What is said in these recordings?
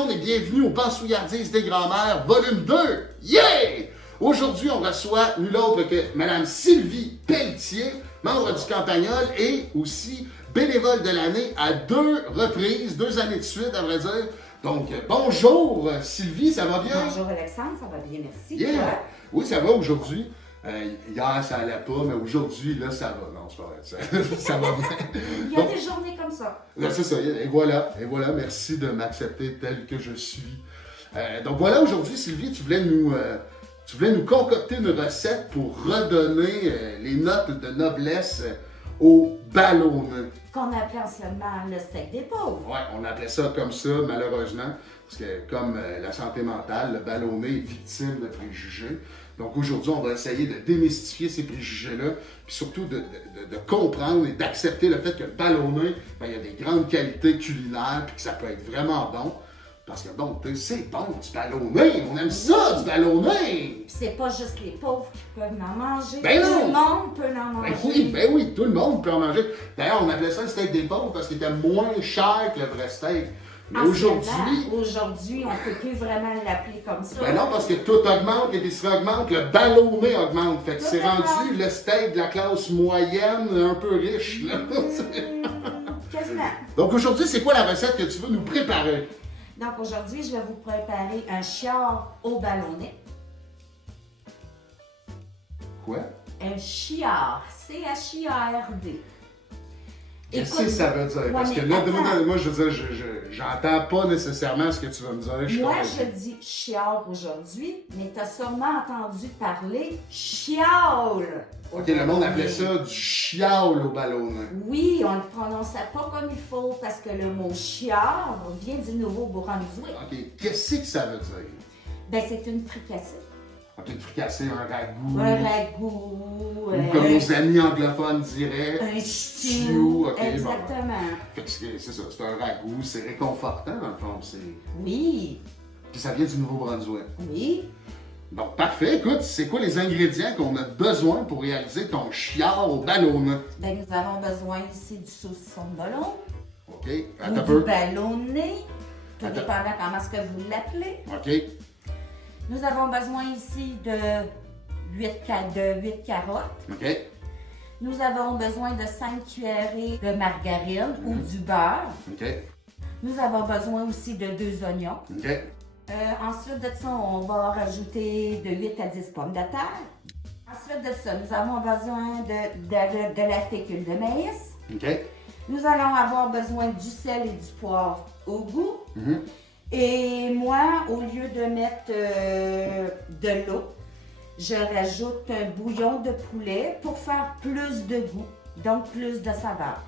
monde et bienvenue au Pensouillardise des Grands-Mères, volume 2! Yeah! Aujourd'hui, on reçoit nul autre que Mme Sylvie Pelletier, membre du Campagnol et aussi bénévole de l'année à 2 reprises, 2 années de suite, à vrai dire. Donc, bonjour Sylvie, ça va bien? Bonjour Alexandre, ça va bien, merci. Yeah! Oui, ça va aujourd'hui. Hier, ça allait pas, mais aujourd'hui, là, ça va. Non, c'est pas vrai, ça va bien. Il y a des journées comme ça. C'est ça, et voilà, merci de m'accepter tel que je suis. Donc voilà, aujourd'hui, Sylvie, tu voulais nous concocter une recette pour redonner les notes de noblesse au ballonné. Qu'on appelle seulement le steak des pauvres. Ouais, on appelait ça comme ça, malheureusement, parce que comme la santé mentale, le ballonné est victime de préjugés. Donc aujourd'hui, on va essayer de démystifier ces préjugés-là, puis surtout de comprendre et d'accepter le fait que le ballonné, ben, il y a des grandes qualités culinaires, puis que ça peut être vraiment bon. Parce que bon, c'est bon du ballonné, on aime ça, du ballonné! Puis c'est pas juste les pauvres qui peuvent en manger. Ben non! Tout le monde peut en manger. Ben oui, tout le monde peut en manger. D'ailleurs, on appelait ça le steak des pauvres parce qu'il était moins cher que le vrai steak. Mais aujourd'hui, on ne peut plus vraiment l'appeler comme ça. Ben non, parce que tout augmente, l'épicerie augmente, le ballonné augmente. Fait que c'est rendu le steak de la classe moyenne, un peu riche. Là. Quasiment. Donc aujourd'hui, c'est quoi la recette que tu veux nous préparer? Donc aujourd'hui, je vais vous préparer un chiard au ballonné. Quoi? Un chiard, C-H-I-A-R-D. Qu'est-ce que ça veut dire? Parce que là, moi, je veux dire, j'entends pas nécessairement ce que tu vas me dire. Moi, je dis chiard aujourd'hui, mais tu as sûrement entendu parler chiaule. OK, le monde appelait ça du chiaule au ballonné. Oui, on ne le prononçait pas comme il faut parce que le mot chiard vient du Nouveau-Brunswick. OK, qu'est-ce que ça veut dire? Ben, c'est une fricassée. OK, une fricassée, un ragoût. Un ragoût. Ou comme nos amis anglophones diraient. Un stew. OK, exactement. Bon. Fait que c'est ça, c'est un ragoût, c'est réconfortant dans le fond. Oui. Puis ça vient du Nouveau-Brunswick. Oui. Bon, parfait. Écoute, c'est quoi les ingrédients qu'on a besoin pour réaliser ton chiard au ballonné? Ben, nous avons besoin ici du saucisson de ballon. OK, Ou attends un du peu. ballonné. Tout Attends. dépendant comment est-ce que vous l'appelez. OK, Nous avons besoin ici de 8 carottes. OK, Nous avons besoin de 5 cuillerées de margarine ou du beurre. OK, Nous avons besoin aussi de 2 oignons. OK, Ensuite de ça, on va rajouter de 8 à 10 pommes de terre. Ensuite de ça, nous avons besoin de la fécule de maïs. OK. Nous allons avoir besoin du sel et du poivre au goût. Mhm. Et moi, au lieu de mettre de l'eau, je rajoute un bouillon de poulet pour faire plus de goût, donc plus de saveur.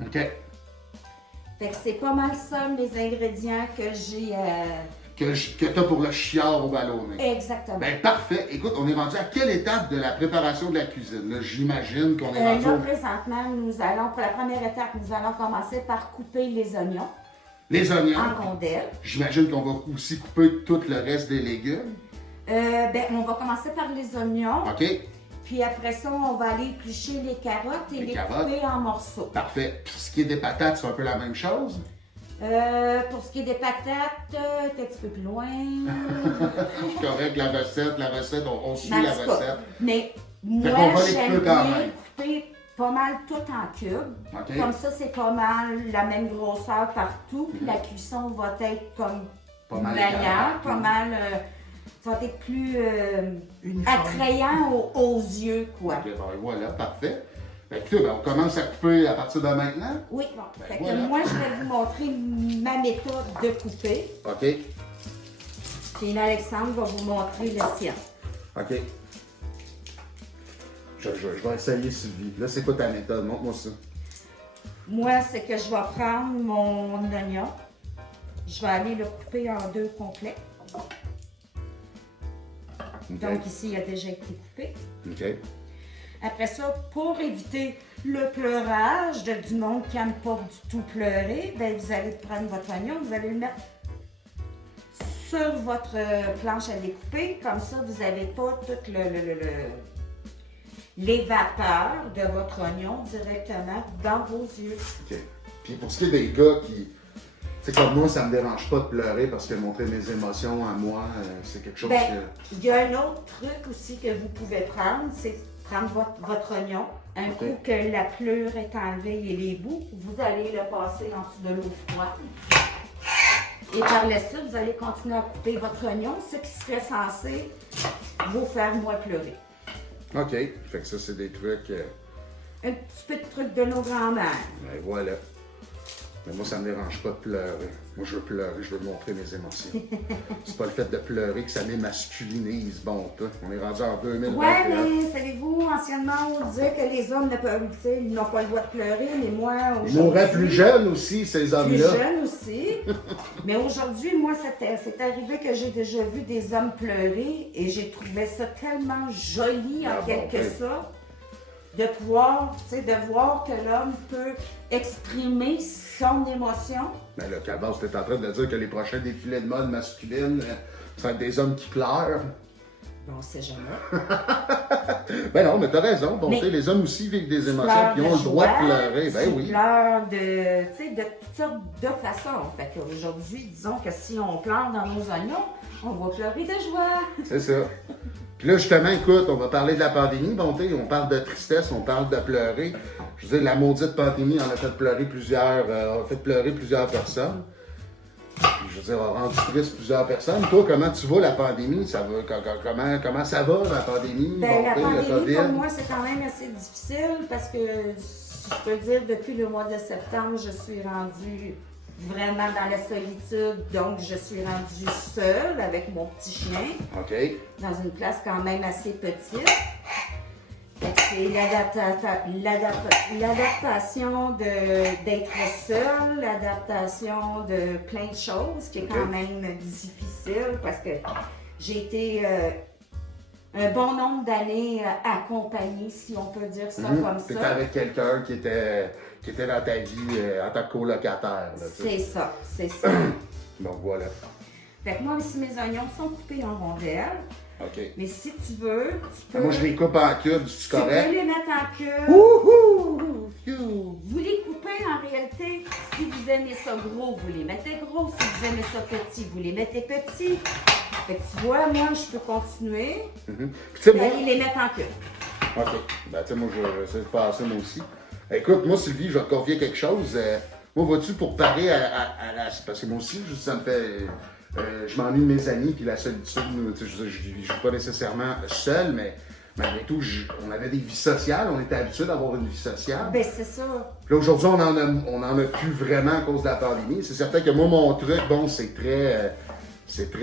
OK. Fait que c'est pas mal ça mes ingrédients que j'ai. Que tu as pour le chiard au ballonné. Exactement. Ben parfait. Écoute, on est rendu à quelle étape de la préparation de la cuisine? Là, j'imagine qu'on est rendu Là, présentement, pour la première étape, nous allons commencer par couper les oignons les oignons. en rondelles. J'imagine qu'on va aussi couper tout le reste des légumes. On va commencer par les oignons, OK? puis après ça, on va aller éplucher les carottes et les couper en morceaux. Parfait. Puis ce qui est des patates, c'est un peu la même chose? Pour ce qui est des patates, t'es un petit peu plus loin. Correct, la recette, on suit la recette. Mais qu'on moi, va les j'aime couper quand bien même. couper pas mal tout en cubes. OK. Comme ça, c'est pas mal la même grosseur partout. Puis la cuisson va être comme Pas mal meilleure, égal. pas mal. Ça va être plus attrayant aux yeux, quoi. OK, ben voilà, parfait. Ben, écoutez, ben, on commence à couper à partir de maintenant. Oui, bon. Ben, Fait que voilà. moi, je vais vous montrer ma méthode de couper. OK. Puis Alexandre va vous montrer le sien. OK. Je vais essayer, Sylvie. Là, c'est quoi ta méthode? Montre-moi ça. Moi, c'est que je vais prendre mon oignon. Je vais aller le couper en 2 complets. OK. Donc ici, il a déjà été coupé. OK. Après ça, pour éviter le pleurage du monde qui n'aime pas du tout pleurer, ben vous allez prendre votre oignon, vous allez le mettre sur votre planche à découper. Comme ça, vous n'avez pas toutes les vapeurs de votre oignon directement dans vos yeux. OK. Puis pour ce qui est des gars qui... Tu C'est comme moi, ça me dérange pas de pleurer parce que montrer mes émotions à moi, c'est quelque chose Ben, que... il y a un autre truc aussi que vous pouvez prendre, c'est prendre votre oignon. Un Ok. coup que la pleure est enlevée et les bouts, vous allez le passer en dessous de l'eau froide. Et par la suite, vous allez continuer à couper votre oignon, ce qui serait censé vous faire moins pleurer. OK. Fait que ça, c'est des trucs... Un petit peu de truc de nos grands-mères. Ben voilà. Mais moi, ça me dérange pas de pleurer. Moi, je veux pleurer, je veux montrer mes émotions. C'est pas le fait de pleurer que ça m'émasculinise. Bon, toi, on est rendu en 2021. Ouais, mais savez-vous, anciennement, on disait que les hommes ils n'ont pas le droit de pleurer, mais moi, aujourd'hui... Ils mourraient plus jeunes aussi, ces Plus hommes-là. jeunes aussi. Mais aujourd'hui, moi, c'est arrivé que j'ai déjà vu des hommes pleurer et j'ai trouvé ça tellement joli, en quelque sorte, de pouvoir, tu sais, de voir que l'homme peut exprimer son émotion. Ben là, Calvas, t'es en train de dire que les prochains défilés de mode masculine, ça va être des hommes qui pleurent. Bon, on sait jamais. Ben non, mais t'as raison. Bon, Mais tu sais, les hommes aussi vivent des émotions Pleure puis de ont le droit joie, de pleurer. Ben tu oui. pleures de, tu sais, de toutes sortes de façons. Fait qu'aujourd'hui, disons que si on pleure dans nos oignons, on va pleurer de joie. C'est ça. Puis là, justement, écoute, on va parler de la pandémie. Bon, tu sais, on parle de tristesse, on parle de pleurer. Je veux dire, la maudite pandémie en a fait pleurer plusieurs personnes. Puis, je veux dire, a rendu triste plusieurs personnes. Toi, comment tu vois la pandémie? Ça va, comment ça va, la pandémie? Ben, la tu sais, le pandémie, COVID? pour moi, c'est quand même assez difficile parce que, je peux dire, depuis le mois de septembre, je suis rendue vraiment dans la solitude. Donc, je suis rendue seule avec mon petit chien OK. dans une place quand même assez petite. Fait que c'est l'adaptation d'être seule, l'adaptation de plein de choses qui est quand Ok. même difficile parce que j'ai été un bon nombre d'années accompagnée, si on peut dire ça comme T'étais ça. avec quelqu'un qui était dans ta vie en tant que colocataire. Là, tu sais. C'est ça, c'est ça. Donc voilà. Fait que moi aussi, mes oignons sont coupés en rondelles. OK. Mais si tu veux, tu peux... Moi, je les coupe en cubes, c'est Tu peux correct. les mettre en cube. Wouhou! Phew! Vous les coupez en réalité, si vous aimez ça gros, vous les mettez gros. Si vous aimez ça petit, vous les mettez petits. Fait que tu vois, moi, je peux continuer Mhm. Puis, tu sais, et moi... aller les mettre en cube. OK. Ben, tu sais, moi, je vais essayer de faire ça, moi aussi. Écoute, moi, Sylvie, je vais te confier quelque chose. Moi, vois-tu, pour parer à la... Parce que moi aussi, juste, ça me fait... je m'ennuie de mes amis, puis la solitude, tu sais, je ne vis pas nécessairement seul, mais malgré tout, on avait des vies sociales, on était habitués d'avoir une vie sociale. Ben, c'est ça. Puis là, aujourd'hui, on en a plus vraiment à cause de la pandémie. C'est certain que moi, mon truc, bon, c'est très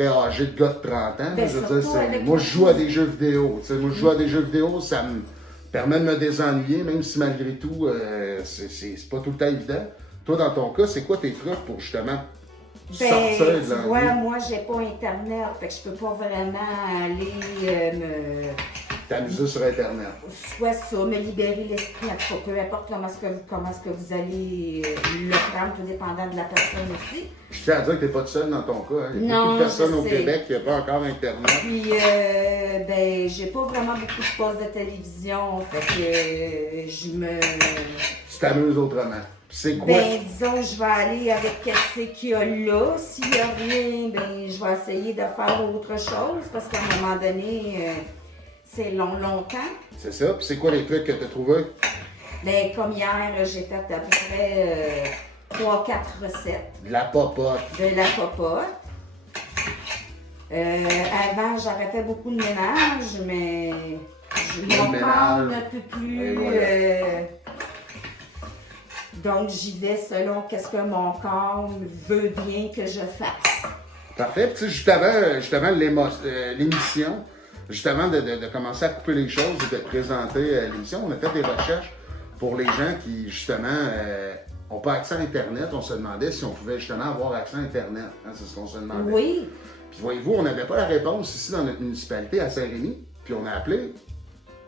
âgé de gars de 30 ans. Ben, Je veux dire, surtout avec moi, le je joue à des jeux vidéo. Tu sais, moi, je joue à des jeux vidéo, ça me permet de me désennuyer, même si malgré tout, c'est pas tout le temps évident. Toi, dans ton cas, c'est quoi tes trucs pour justement Ben, sortir de tu l'ennui? vois, moi, j'ai pas Internet, fait que je peux pas vraiment aller me... T'amuser sur Internet. Soit ça, me libérer l'esprit, en tout cas, peu importe comment est-ce que vous allez le prendre, tout dépendant de la personne aussi. Je tiens à dire que t'es pas tout seul dans ton cas. Hein. Il y a Non, beaucoup de personnes je au sais. Québec qui n'ont pas encore Internet. Puis, ben, j'ai pas vraiment beaucoup de postes de télévision, fait que je me... Tu t'amuses autrement. Puis c'est quoi? Ben, disons, je vais aller avec ce qu'il y a là. S'il n'y a rien, ben, je vais essayer de faire autre chose, parce qu'à un moment donné, c'est longtemps. C'est ça. Puis c'est quoi les trucs que tu as trouvés? Ben, comme hier, j'ai fait à peu près 3-4 recettes De la popote. de la popote. Avant, j'aurais fait beaucoup de ménage, mais mon ménage. corps ne peut plus. Et voilà. Donc, j'y vais selon qu'est-ce que mon corps veut bien que je fasse. Parfait. Puis tu sais, justement l'émission, justement de commencer à couper les choses et de présenter l'émission, on a fait des recherches pour les gens qui, justement, n'ont pas accès à Internet. On se demandait si on pouvait justement avoir accès à Internet. Hein, c'est ce qu'on se demandait. Oui. Puis voyez-vous, on n'avait pas la réponse ici dans notre municipalité à Saint-Rémy. Puis on a appelé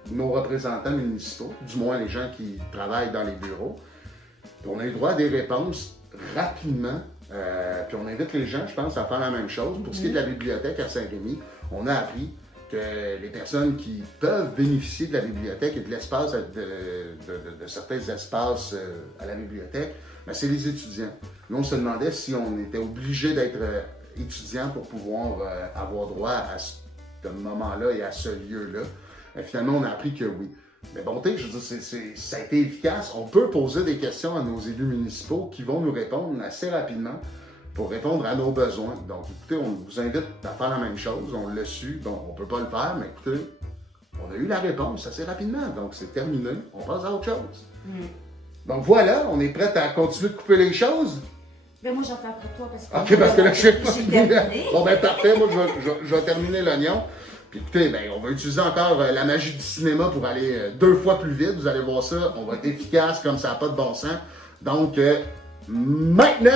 nos représentants municipaux, du moins les gens qui travaillent dans les bureaux. Puis on a eu droit à des réponses rapidement. Puis on invite les gens, je pense, à faire la même chose. Pour ce qui est de la bibliothèque à Saint-Rémy, on a appris que les personnes qui peuvent bénéficier de la bibliothèque et de l'espace, de certains espaces à la bibliothèque, ben, c'est les étudiants. Nous, on se demandait si on était obligé d'être étudiant pour pouvoir avoir droit à ce moment-là et à ce lieu-là. Finalement, on a appris que oui. Mais bon, je veux dire, ça a été efficace. On peut poser des questions à nos élus municipaux qui vont nous répondre assez rapidement pour répondre à nos besoins. Donc, écoutez, on vous invite à faire la même chose. On l'a su, donc on ne peut pas le faire, mais écoutez, on a eu la réponse assez rapidement. Donc, c'est terminé. On passe à autre chose. Donc, voilà, on est prêt à continuer de couper les choses. Ben moi, j'en fais après toi parce que... OK, parce que là, j'ai terminé. Bon, ben parfait. Moi, je vais terminer l'oignon. Puis écoutez, ben, on va utiliser encore la magie du cinéma pour aller 2 fois plus vite. Vous allez voir ça. On va être efficace comme ça n'a pas de bon sens. Donc, maintenant!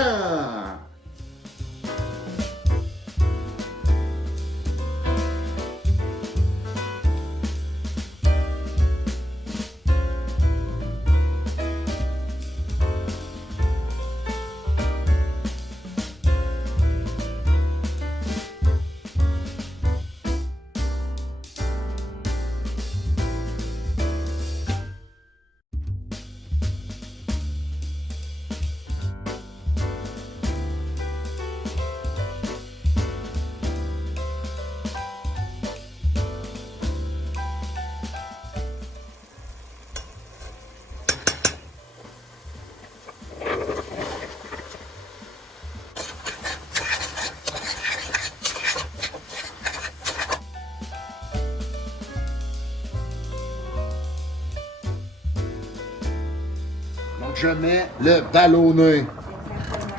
Donc, je mets le ballonné. Exactement.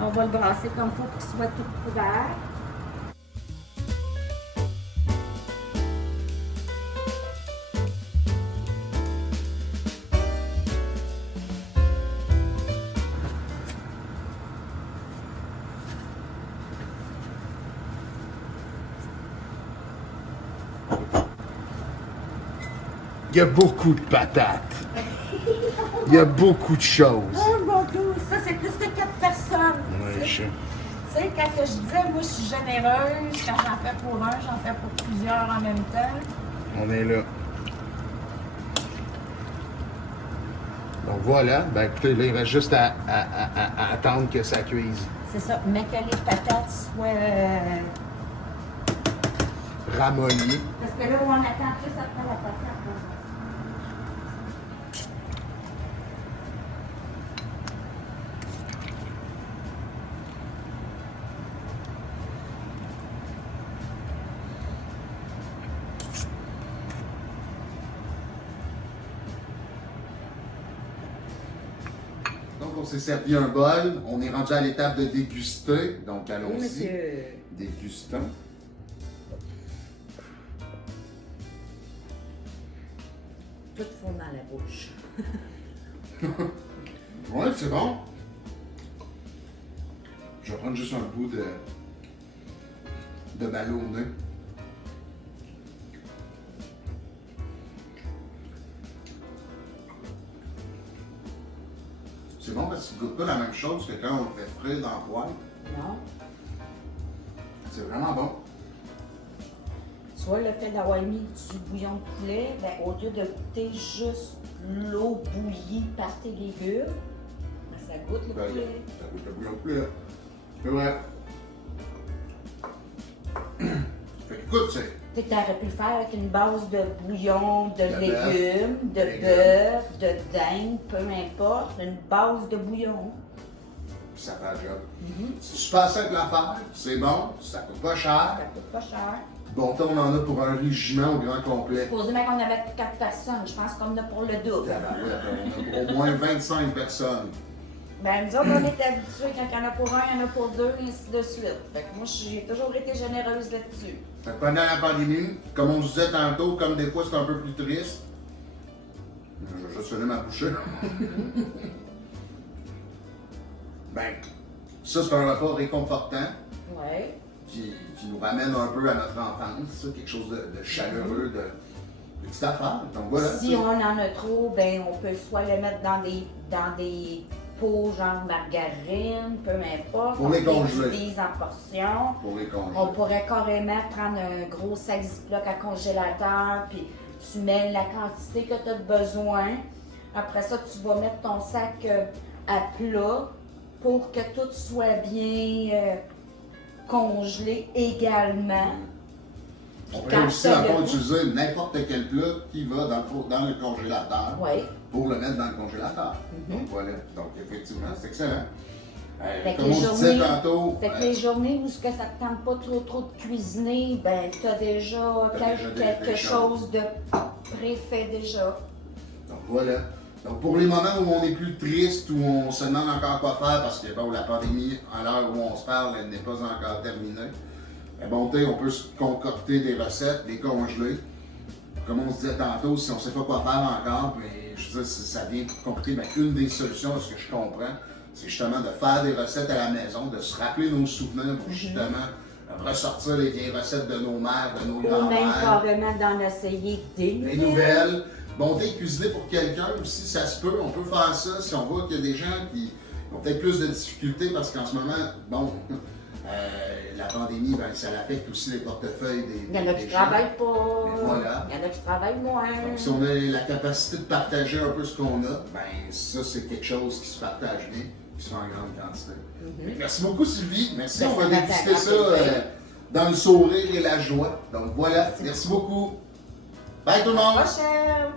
On va le brasser comme il faut pour qu'il soit tout couvert. Il y a beaucoup de patates. Il y a beaucoup de choses. Oh mon Dieu, ça c'est plus que 4 personnes. Oui, tu sais, quand je disais, moi je suis généreuse, quand j'en fais pour un, j'en fais pour plusieurs en même temps. On est là. Donc voilà, ben écoutez, là, il reste juste à attendre que ça cuise. C'est ça, mais que les patates soient... Ramollies. Parce que là où on attend plus après la patate. Donc on s'est servi un bol, on est rendu à l'étape de déguster, donc Oui, allons-y. monsieur. Dégustons. Tout fond dans la bouche. Ouais, c'est bon. Je vais prendre juste un bout de ballonné. C'est bon parce qu'il ne goûte pas la même chose que quand on le fait frais dans le poêle. Non. C'est vraiment bon. Tu vois, le fait d'avoir mis du bouillon de poulet, ben, au lieu de goûter juste l'eau bouillie par tes légumes, ben, ça goûte le Ben, poulet. ça goûte le bouillon de poulet. C'est vrai. Fait que, écoute, c'est... Tu aurais pu le faire avec une base de bouillon, de De légumes, de bœuf, de dinde, peu importe, une base de bouillon. Ça fait la job. C'est super simple à faire, c'est bon, ça coûte pas cher. Ça coûte pas cher. Bon temps, on en a pour un régiment au grand complet. Supposément qu'on avait 4 personnes, je pense qu'on en a pour le double. On a au moins 25 personnes. Ben, nous autres, on est habitués, quand il y en a pour un, il y en a pour deux, et ainsi de suite. Fait que moi, j'ai toujours été généreuse là-dessus. Fait que pendant la pandémie, comme on disait tantôt, comme des fois c'est un peu plus triste, je vais juste finir ma bouchée. Ben, ça c'est un repas réconfortant Ouais. qui nous ramène un peu à notre enfance, ça, quelque chose de chaleureux, de petite affaire. Donc voilà. Si ça. on en a trop, ben on peut soit le mettre dans des pot genre margarine, peu importe. Pour les on congeler. les divise en portions. Pour les congeler. On pourrait carrément prendre un gros sac Ziploc à congélateur, puis tu mets la quantité que tu as besoin. Après ça, tu vas mettre ton sac à plat pour que tout soit bien congelé également. On Puis peut quand aussi t'as le encore goût- utiliser n'importe quel plat qui va dans le congélateur Oui. pour le mettre dans le congélateur. Mhm. Donc voilà. Donc effectivement, c'est excellent. Fait que Comme les on se disait journées- tantôt, Fait que les journées où ce que ça te tente pas trop de cuisiner, ben tu as déjà T'as déjà quelque des chose de préfait déjà. donc voilà. Donc pour les moments où on est plus triste, où on se demande encore quoi faire parce que bon, la pandémie, à l'heure où on se parle, elle n'est pas encore terminée. Mais bon, on peut se concocter des recettes, les congeler. Comme on se disait tantôt, si on ne sait pas quoi faire encore, mais je veux dire, ça devient plus compliqué, mais une des solutions, de ce que je comprends, c'est justement de faire des recettes à la maison, de se rappeler nos souvenirs pour justement ressortir les vieilles recettes de nos mères, de nos Ou même grands-mères. carrément d'en essayer des Les nouvelles. Bon, cuisiner pour quelqu'un aussi, ça se peut. On peut faire ça si on voit qu'il y a des gens qui ont peut-être plus de difficultés parce qu'en ce moment, bon, la pandémie, ben, ça affecte aussi les portefeuilles des Il y en a qui des gens. travaillent pas. Mais voilà. Il y en a qui travaillent moins. Donc, si on a la capacité de partager un peu ce qu'on a, ben ça, c'est quelque chose qui se partage bien, qui se fait en grande quantité. Merci beaucoup, Sylvie. Merci Ben, d'avoir ça m'a fait dégusté un ça plaisir. dans le sourire et la joie. Donc voilà, merci beaucoup. Bye tout le monde! Prochaine!